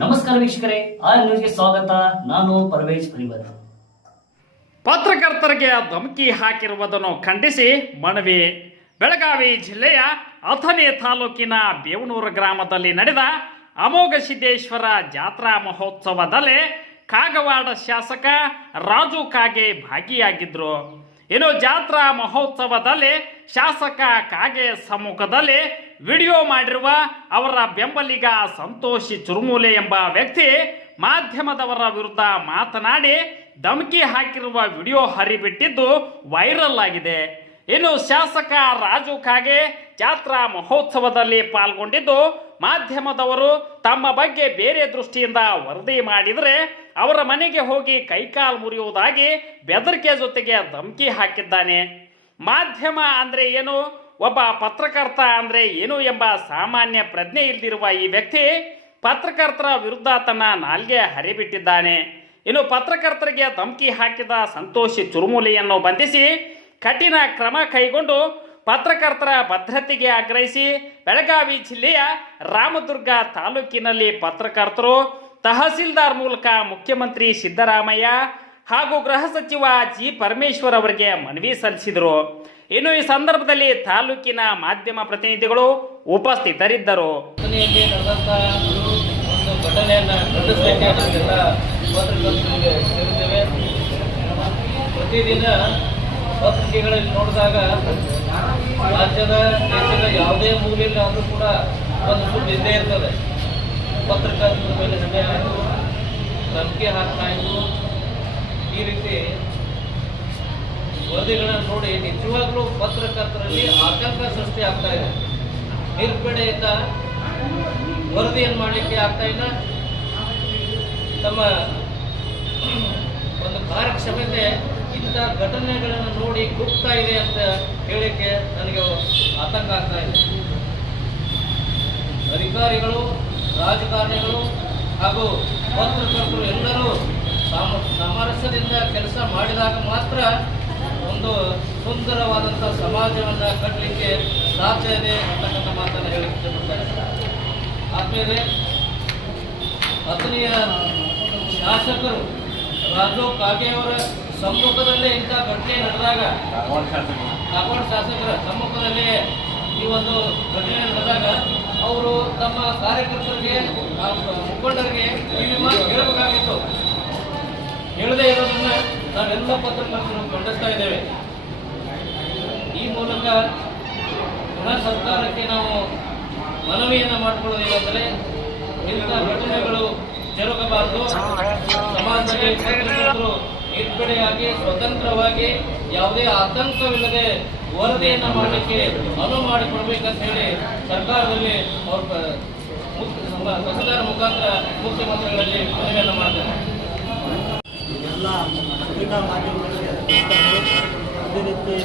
ನಮಸ್ಕಾರ ವೀಕ್ಷಕರೇ, ಆರ್ ನ್ಯೂಸ್ಗೆ ಸ್ವಾಗತ. ನಾನು ಪರವೇಜ್ ಪರಿವರ್ ಪತ್ರಕರ್ತರಿಗೆ ಧಮಕಿ ಹಾಕಿರುವುದನ್ನು ಖಂಡಿಸಿ ಮನವಿ. ಬೆಳಗಾವಿ ಜಿಲ್ಲೆಯ ಅಥಣಿ ತಾಲೂಕಿನ ಬೇವನೂರು ಗ್ರಾಮದಲ್ಲಿ ನಡೆದ ಅಮೋಘ ಸಿದ್ದೇಶ್ವರ ಜಾತ್ರಾ ಮಹೋತ್ಸವದಲ್ಲಿ ಕಾಗವಾಡ ಶಾಸಕ ರಾಜು ಕಾಗೆ ಭಾಗಿಯಾಗಿದ್ರು. ಇನ್ನು ಜಾತ್ರಾ ಮಹೋತ್ಸವದಲ್ಲಿ ಶಾಸಕ ಕಾಗೆ ಸಮ್ಮುಖದಲ್ಲಿ ವಿಡಿಯೋ ಮಾಡಿರುವ ಅವರ ಬೆಂಬಲಿಗ ಸಂತೋಷಿ ಚುರುಮೂಲೆ ಎಂಬ ವ್ಯಕ್ತಿ ಮಾಧ್ಯಮದವರ ವಿರುದ್ಧ ಮಾತನಾಡಿ ಧಮಕಿ ಹಾಕಿರುವ ವಿಡಿಯೋ ಹರಿಬಿಟ್ಟಿದ್ದು ವೈರಲ್ ಆಗಿದೆ. ಇನ್ನು ಶಾಸಕ ರಾಜು ಕಾಗೆ ಜಾತ್ರಾ ಮಹೋತ್ಸವದಲ್ಲಿ ಪಾಲ್ಗೊಂಡಿದ್ದು ಮಾಧ್ಯಮದವರು ತಮ್ಮ ಬಗ್ಗೆ ಬೇರೆ ದೃಷ್ಟಿಯಿಂದ ವರದಿ ಮಾಡಿದರೆ ಅವರ ಮನೆಗೆ ಹೋಗಿ ಕೈಕಾಲು ಮುರಿಯುವುದಾಗಿ ಬೆದರಿಕೆ ಜೊತೆಗೆ ಧಮಕಿ ಹಾಕಿದ್ದಾನೆ. ಮಾಧ್ಯಮ ಅಂದರೆ ಏನು? ಒಬ್ಬ ಪತ್ರಕರ್ತ ಅಂದರೆ ಏನು ಎಂಬ ಸಾಮಾನ್ಯ ಪ್ರಜ್ಞೆ ಇಲ್ಲದಿರುವ ಈ ವ್ಯಕ್ತಿ ಪತ್ರಕರ್ತರ ವಿರುದ್ಧ ತನ್ನ ನಾಲ್ಗೆ ಹರಿಬಿಟ್ಟಿದ್ದಾನೆ. ಇನ್ನು ಪತ್ರಕರ್ತರಿಗೆ ಧಮಕಿ ಹಾಕಿದ ಸಂತೋಷಿ ಚುರುಮುಲಿಯನ್ನು ಬಂಧಿಸಿ ಕಠಿಣ ಕ್ರಮ ಕೈಗೊಂಡು ಪತ್ರಕರ್ತರ ಭದ್ರತೆಗೆ ಆಗ್ರಹಿಸಿ ಬೆಳಗಾವಿ ಜಿಲ್ಲೆಯ ರಾಮದುರ್ಗ ತಾಲೂಕಿನಲ್ಲಿ ಪತ್ರಕರ್ತರು, ತಹಸೀಲ್ದಾರ್ ಮೂಲಕ ಮುಖ್ಯಮಂತ್ರಿ ಸಿದ್ದರಾಮಯ್ಯ ಹಾಗೂ ಗೃಹ ಸಚಿವ ಜಿ ಪರಮೇಶ್ವರ್ ಅವರಿಗೆ ಮನವಿ ಸಲ್ಲಿಸಿದರು. ಇನ್ನು ಈ ಸಂದರ್ಭದಲ್ಲಿ ತಾಲೂಕಿನ ಮಾಧ್ಯಮ ಪ್ರತಿನಿಧಿಗಳು ಉಪಸ್ಥಿತರಿದ್ದರು. ಪ್ರತಿದಿನ ಪತ್ರಿಕೆಗಳಲ್ಲಿ ನೋಡಿದಾಗ ರಾಜ್ಯದ ದೇಶದ ಯಾವುದೇ ಮೂಲೆಯಲ್ಲಿ ಆದರೂ ಕೂಡ ಒಂದು ಸುದ್ದಿ ಇದ್ದೇ ಇರ್ತದೆ. ಪತ್ರಕರ್ತರ ಮೇಲೆ ಹಲ್ಲೆ ಆಯಿತು. ಧಮಕಿ ಹಾಕಲಾಯಿತು ಈ ರೀತಿ ವರದಿಗಳನ್ನು ನೋಡಿ ನಿಜವಾಗ್ಲೂ ಪತ್ರಕರ್ತರಲ್ಲಿ ಆತಂಕ ಸೃಷ್ಟಿ ಆಗ್ತಾ ಇದೆ. ನಿರ್ಪಡೆಯಿಂದ ವರದಿಯನ್ನು ಮಾಡಲಿಕ್ಕೆ ಆಗ್ತಾ ಇಲ್ಲ. ತಮ್ಮ ಒಂದು ಕಾರ್ಯಕ್ಷಮತೆ ಇಂಥ ಘಟನೆಗಳನ್ನು ನೋಡಿ ಕುಗ್ತಾ ಇದೆ ಅಂತ ಹೇಳಲಿಕ್ಕೆ ನನಗೆ ಆತಂಕ ಆಗ್ತಾ ಇದೆ. ಅಧಿಕಾರಿಗಳು, ರಾಜಕಾರಣಿಗಳು ಹಾಗೂ ಪತ್ರಕರ್ತರು ಎಲ್ಲರೂ ಸಾಮ, ಸಾಮರಸ್ಯದಿಂದ ಕೆಲಸ ಮಾಡಿದಾಗ ಮಾತ್ರ ಒಂದು ಸುಂದರವಾದಂಥ ಸಮಾಜವನ್ನು ಕಟ್ಟಲಿಕ್ಕೆ ಸಾಧ್ಯ ಇದೆ ಅಂತಕ್ಕಂಥ ಮಾತನ್ನು ಹೇಳಲಿಕ್ಕೆ ಆದಮೇಲೆ ಅಥಣಿಯ ಶಾಸಕರು ರಾಜು ಕಾಗೆಯವರ ಸಮ್ಮುಖದಲ್ಲೇ ಇಂಥ ಘಟನೆ ನಡೆದಾಗ ಕಾಪಾಡ ಶಾಸಕರ. ಸಮ್ಮುಖದಲ್ಲೇ ಈ ಒಂದು ಘಟನೆ ನಡೆದಾಗ ಅವರು ತಮ್ಮ ಕಾರ್ಯಕರ್ತರಿಗೆ ಮುಖಂಡರಿಗೆ ಈ ಮಾತು ಹೇಳಬೇಕಾಗಿತ್ತು ಹೇಳದೇ ಇರೋದನ್ನ ನಾವೆಲ್ಲ ಪತ್ರಕರ್ತರು ಖಂಡಿಸ್ತಾ ಇದ್ದೇವೆ. ಈ ಮೂಲಕ ಪುನಃ ಸರ್ಕಾರಕ್ಕೆ ನಾವು ಮನವಿಯನ್ನು ಮಾಡಿಕೊಳ್ಳೋದೇನೆಂದರೆ ಇಂಥ ಘಟನೆಗಳು ಜರುಗಬಾರದು. ಸಮಾಜದಲ್ಲಿ ನಿರ್ಭಡೆಯಾಗಿ ಸ್ವತಂತ್ರವಾಗಿ ಯಾವುದೇ ಆತಂಕವಿಲ್ಲದೆ ವರದಿಯನ್ನು ಮಾಡಲಿಕ್ಕೆ ಅನುವು ಮಾಡಿಕೊಡ್ಬೇಕಂತ ಹೇಳಿ ಸರ್ಕಾರದಲ್ಲಿ ಅವರು ತಹಸೀಲ್ದಾರ್ ಮುಖಾಂತರ ಮುಖ್ಯಮಂತ್ರಿಗಳಲ್ಲಿ ಮನವಿಯನ್ನು ಮಾಡ್ತಾರೆ ಎಲ್ಲ ಪತ್ರಿಕಾ ಮಾಧ್ಯಮಗಳಿಗೆ. ಅದೇ ರೀತಿ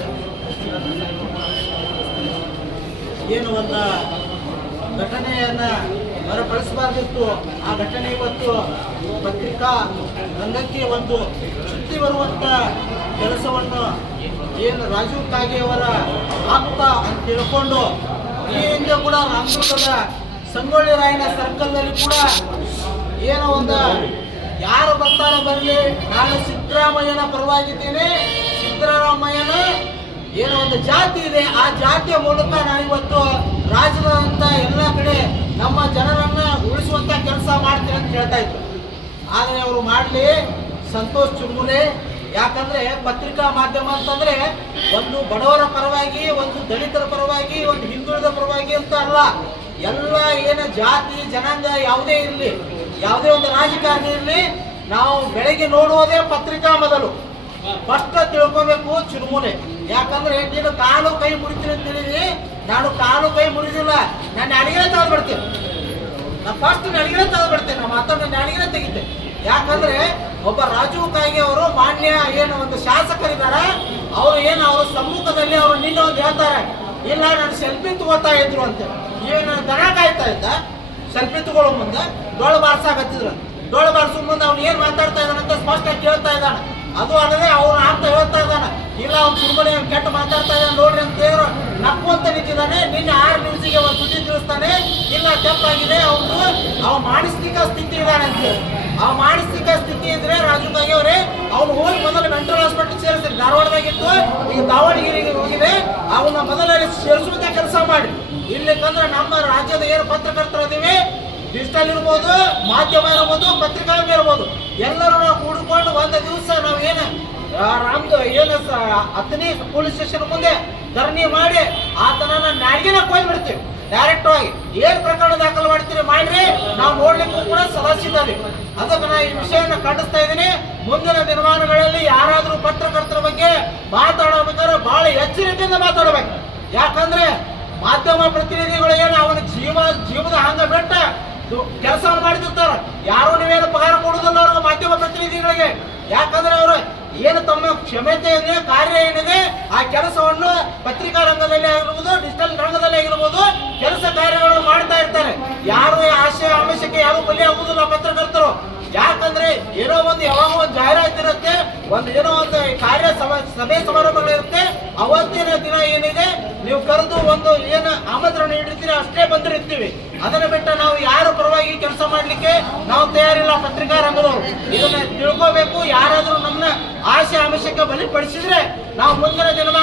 ಏನು ಒಂದು ಘಟನೆಯನ್ನು ಹೊರಪಡಿಸಬಾರ್ದಿತ್ತು ಆ ಘಟನೆ ಇವತ್ತು ಪತ್ರಿಕಾ ರಂಗಕ್ಕೆ ಒಂದು ಶುದ್ಧಿ ಬರುವಂಥ ಕೆಲಸವನ್ನು ಏನು ರಾಜೀವ್ ಕಾಗೆಯವರ ಆಪ್ತ ಅಂತ ತಿಳ್ಕೊಂಡು ಈ ಹಿಂದೆ ಕೂಡ ರಾಮದುರ್ಗದ ಸಂಗೊಳ್ಳಿ ರಾಯನ ಸರ್ಕಲ್ನಲ್ಲಿ ಕೂಡ ಏನೋ ಒಂದು ಯಾರು ಬರ್ತಾರೋ ಬರಲಿ ನಾನು ಸಿದ್ದರಾಮಯ್ಯನ ಪರವಾಗಿದ್ದೇನೆ. ಸಿದ್ದರಾಮಯ್ಯನ ಏನೋ ಒಂದು ಜಾತಿ ಇದೆ, ಆ ಜಾತಿಯ ಮೂಲಕ ನಾನು ಇವತ್ತು ರಾಜ್ಯದಂತ ಎಲ್ಲ ಕಡೆ ನಮ್ಮ ಜನರನ್ನ ಉಳಿಸುವಂತ ಕೆಲಸ ಮಾಡ್ತೀನಿ ಅಂತ ಹೇಳ್ತಾ ಇದ್ರು. ಆದರೆ ಅವರು ಮಾಡಲಿ, ಸಂತೋಷ್ ಚುರ್ಮುಲೆ ಯಾಕಂದ್ರೆ ಪತ್ರಿಕಾ ಮಾಧ್ಯಮ ಅಂತಂದ್ರೆ ಒಂದು ಬಡವರ ಪರವಾಗಿ, ಒಂದು ದಲಿತರ ಪರವಾಗಿ, ಒಂದು ಹಿಂದುಳಿದ ಪರವಾಗಿ ಅಂತ ಅಲ್ಲ. ಎಲ್ಲ ಏನು ಜಾತಿ, ಜನಾಂಗ ಯಾವುದೇ ಇರಲಿ, ಯಾವುದೇ ಒಂದು ರಾಜಕಾರಣಿ ಇರಲಿ, ನಾವು ಬೆಳಗ್ಗೆ ನೋಡುವುದೇ ಪತ್ರಿಕಾ ಮೊದಲು. ಫಸ್ಟ್ ತಿಳ್ಕೊಬೇಕು ಚುರುಮುನೆ ಯಾಕಂದ್ರೆ ನೀನು ಕಾಲು ಕೈ ಮುರಿತೀನಿ ಅಂತ ಹೇಳಿದಿ. ನಾನು ಕಾಲು ಕೈ ಮುರಿದಿಲ್ಲ. ನಾನು ಅಡಿಗೆ ತೆಗೆದು ಬಿಡ್ತೀನಿ ನಾ ಫಸ್ಟ್ ಅಡಿಗೆ ತೆಗೆದು ಬಿಡ್ತೇನೆ ನಮ್ಮ ಮಾತನ್ನು ಅಡಿಗೆ ತೆಗಿತೆ ಯಾಕಂದ್ರೆ ಒಬ್ಬ ರಾಜೀವ್ ಕಾಗೆ ಅವರು ಮಾನ್ಯ ಏನು ಒಂದು ಶಾಸಕರಿದ್ದಾರೆ. ಅವ್ರು ಏನು ಅವ್ರ ಸಮ್ಮುಖದಲ್ಲಿ ಅವರು ನಿನ್ನೆ ಒಂದು ಹೇಳ್ತಾರೆ. ಇಲ್ಲ, ನಾನು ಸೆಲ್ಫಿ ತಗೋತಾ ಇದ್ರು ಅಂತ. ಏನು ದನ ಕಾಯ್ತಾ ಇದ್ದ? ಸೆಲ್ಫಿ ತಗೊಳ್ಳೋ ಮುಂದೆ. ಡೊಳ್ಳು ಬಾರ್ಸಾಕತ್ತಿದ್ರು. ಡೊಳ್ಳು ಬಾರ್ಸೋ ಮುಂದೆ ಅವ್ನು ಏನ್ ಮಾತಾಡ್ತಾ ಇದ್ದಾನಂತ ಸ್ಪಷ್ಟ ಕೇಳ್ತಾ ಇದ್ದಾನೆ. ಅದು ಅಲ್ಲದೆ ಅವ್ರ ಅಂತ ಹೇಳ್ತಾ ಇದ್ದಾನೆ, ಇಲ್ಲ, ಅವ್ನು ಸುಮ್ಮನೆ ಕೆಟ್ಟ ಮಾತಾಡ್ತಾ ಇದ್ದಾನೆ ನೋಡ್ರಿ ಅಂತ ದೇವರು ನಕ್ಕುವಂತ ನಿಂತಿದ್ದಾನೆ, ನಿನ್ನೆ ಆರು ನಿಮಿಷಕ್ಕೆ ಒಂದು ಸುದ್ದಿ ತಿಳಿಸ್ತಾನೆ, ಇಲ್ಲ ತಪ್ಪಾಗಿದೆ ಅವನು ಅವ ಮಾನಸಿಕ ಸ್ಥಿತಿ ಇದ್ದಾನೆ ಅಂತ ಆ ಮಾನಸಿಕ ಸ್ಥಿತಿ ಇದ್ರೆ ರಾಜು ಗಾಂಧಿ ಅವರೇ, ಅವನು ಹೋಗಿ ಮೊದಲು ಮೆಂಟಲ್ ಹಾಸ್ಪಿಟಲ್ ಸೇರಿಸಿದ್ರು ಧಾರವಾಡದಾಗಿತ್ತು, ಈಗ ದಾವಣಗೆರೆಗೆ ಹೋಗಿದೆ ಅವನ್ನ ಮೊದಲನೇ ಸೇರಿಸುವಂತ ಕೆಲಸ ಮಾಡಿ. ಇಲ್ಲಿ ತಂದ್ರೆ ನಮ್ಮ ರಾಜ್ಯದ ಏನು ಪತ್ರಕರ್ತರು ಅದೀವಿ? ಡಿಜಿಟಲ್ ಇರ್ಬೋದು, ಮಾಧ್ಯಮ ಇರ್ಬೋದು ಪತ್ರಿಕಾ ಇರ್ಬೋದು. ಎಲ್ಲರೂ ನಾವು ಕೂಡಿಕೊಂಡು ಒಂದು ದಿವಸ ರಾಮ್ದು ಏನು ಹತ್ತನೇ ಪೊಲೀಸ್ ಸ್ಟೇಷನ್ ಮುಂದೆ ಧರಣಿ ಮಾಡಿ ಆತನನ್ನ ನಾಡಿಗೆನ ಕೊಯ್ ಬಿಡ್ತೀವಿ ಡೈರೆಕ್ಟ್ ಆಗಿ ಏನ್ ಪ್ರಕರಣ ದಾಖಲು ಮಾಡ್ತೀರಿ ಮಾಡ್ರಿ ನಾವು ನೋಡ್ಲಿಕ್ಕೆ ಕೂಡ ಸದಸ್ಯದಲ್ಲಿ ಅದಕ್ಕೆ ನಾ ಈ ವಿಷಯನ ಖಂಡಿಸ್ತಾ ಇದ್ದೀನಿ. ಮುಂದಿನ ದಿನಮಾನಗಳಲ್ಲಿ ಯಾರಾದ್ರೂ ಪತ್ರಕರ್ತರ ಬಗ್ಗೆ ಮಾತಾಡಬೇಕಾದ್ರೆ ಬಹಳ ಎಚ್ಚರಿಕೆಯಿಂದ ಮಾತಾಡಬೇಕು. ಯಾಕಂದ್ರೆ ಮಾಧ್ಯಮ ಪ್ರತಿನಿಧಿಗಳು ಏನು ಅವನ ಜೀವ, ಜೀವದ ಹಂಗ ಬೆಟ್ಟ ಕೆಲಸ ಮಾಡ್ತಿರ್ತಾರ ಯಾರು ನೀವೇನು ಪಗಾರ ಕೊಡುದಿಲ್ಲ ಅವ್ರಿಗೆ ಮಾಧ್ಯಮ ಪ್ರತಿನಿಧಿಗಳಿಗೆ. ಯಾಕಂದ್ರೆ ಅವರು ಏನು ತಮ್ಮ ಕ್ಷಮತೆ ಕಾರ್ಯ ಏನಿದೆ ಆ ಕೆಲಸವನ್ನು ಪತ್ರಿಕಾ ರಂಗದಲ್ಲಿ ಆಗಿರ್ಬೋದು, ಡಿಜಿಟಲ್ ರಂಗದಲ್ಲಿ ಆಗಿರ್ಬೋದು, ಕೆಲಸ ಕಾರ್ಯಗಳನ್ನು ಮಾಡ್ತಾ ಇರ್ತಾರೆ. ಯಾರು ಆಶಯ, ಆಮಿಷಕ್ಕೆ ಯಾರು ಬಲಿ ಆಗುವುದಿಲ್ಲ ಪತ್ರಕರ್ತರು. ಯಾಕಂದ್ರೆ ಏನೋ ಒಂದು ಯಾವಾಗ ಒಂದು ಜಾಹೀರಾತಿರುತ್ತೆ ಒಂದು ಏನೋ ಒಂದು ಕಾರ್ಯ ಸಭೆ ಸಮಾರಂಭ ಅವತ್ತಿನ ದಿನ ಏನಿದೆ, ನೀವು ಕರೆದು ಒಂದು ಏನ ಆಮಂತ್ರಣ ನೀಡಿರ್ತೀರಿ ಅಷ್ಟೇ ಬಂದಿರ್ತೀವಿ ಅದನ್ನ ಬಿಟ್ಟ ನಾವು ಯಾರ ಪರವಾಗಿ ಕೆಲಸ ಮಾಡ್ಲಿಕ್ಕೆ ನಾವು ತಯಾರಿಲ್ಲ ಪತ್ರಿಕಾ ರಂಗದವರು ಇದನ್ನ ತಿಳ್ಕೋಬೇಕು, ಯಾರಾದ್ರೂ ನಮ್ಮನ್ನ ಆಸೆ ಆಮಿಷಕ್ಕೆ ಬಲಿಪಡಿಸಿದ್ರೆ ನಾವು ಮುಂದಿನ ದಿನಮಾನಗಳಲ್ಲಿ